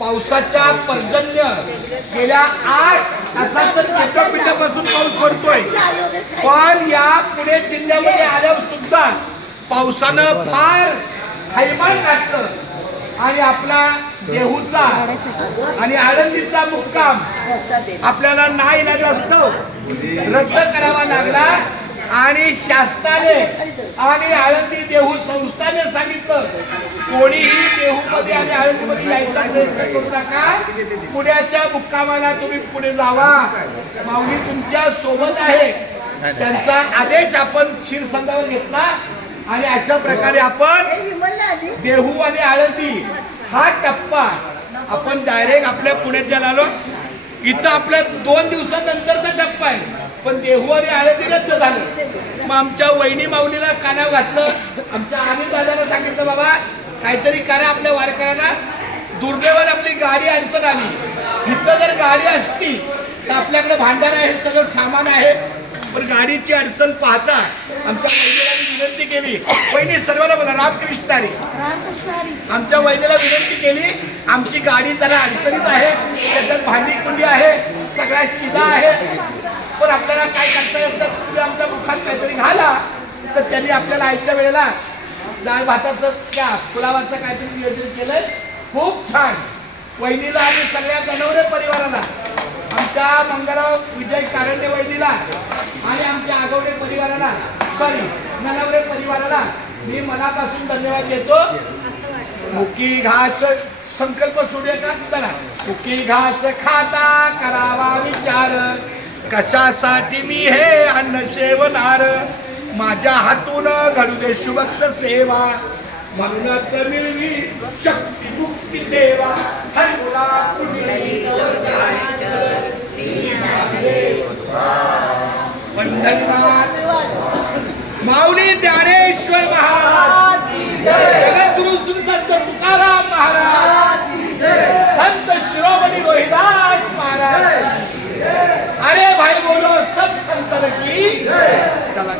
पावसाच्या पर्जन्य गेल्या 8 तासाचं पिठापासून पाऊस पडतोय, पण या पुणे जिल्ह्यामध्ये आल्यावर सुद्धा पावसानं फार थैमान घातलं आणि आपला देहूचा आणि आळंदीचा मुक्काम आपल्याला नाईलाज असतो रद्द करावा लागला आणि शासनाने आणि आळंदी देहू संस्थाने सांगितलं कोणीही देहूमध्ये आणि आळंदीमध्ये यायचा प्रयत्न करू नका, पुण्याच्या मुक्कामाला तुम्ही पुढे जावा, माऊली तुमच्या सोबत आहे. त्यांचा आदेश आपण क्षीरसंघावर घेतला आणि अशा प्रकारे आपण देहू आणि आळंदी हा टप्पा आपण डायरेक्ट आपल्या पुण्यात आलो. इथं आपल्या 2 दिवसानंतरचा टप्पा आहे, पण देहू आणि आळंदी रद्द झालं. मग आमच्या वहिनी माऊलीला कानावर घातलं, आमच्या आम्ही दादाला सांगितलं बाबा काहीतरी करा आपल्या वारकऱ्यांना. दुर्दैवाने आपली गाडी अडचण आली. इथं जर गाडी असती तर आपल्याकडे भांडार आहे, सगळं सामान आहे, पण गाडीची अडचण पाहता आमच्या वहिनीला विनंती केली, वहिनी सर्वांना बोला रामकृष्ण हरी. आमच्या वहिनीला विनंती केली, आमची गाडी जरा अडचणीत आहे, त्याच्यात भांडी कुंडी आहे, सगळ्या शिदा आहे, पण आपल्याला काय करता येत तर तुम्ही आमच्या मुखात काहीतरी घाला. तर त्यांनी आपल्याला आजच्या वेळेला डाळ भाताचं त्या पुलावाचं काहीतरी नियोजन केलंय, खूप छान. वहिनीला आणि सगळ्या गणवरे परिवाराला, आमच्या मंगळराव विजय कारंडे वहिनीला आणि आमच्या आगवडे परिवाराला, सॉरी नलवरे परिवाराला मी मनापासून धन्यवाद देतो. मुकी घास संकल्प सोडूया का जरा. मुकी घास खाता करावा विचार, कशासाठी मी हे अन्न सेवनार, माझ्या हातून घडू दे शुभक्त सेवा, म्हणूनच मिळवी शक्ती मुक्ती देवा. हर मुला पंढरनाथ माऊली ज्ञानेश्वर महाराज, जगद्गुरु संत तुकाराम महाराज, संत शिरोमणी रोहिदास महाराज. अरे भाई बोलो सब संतन की. चला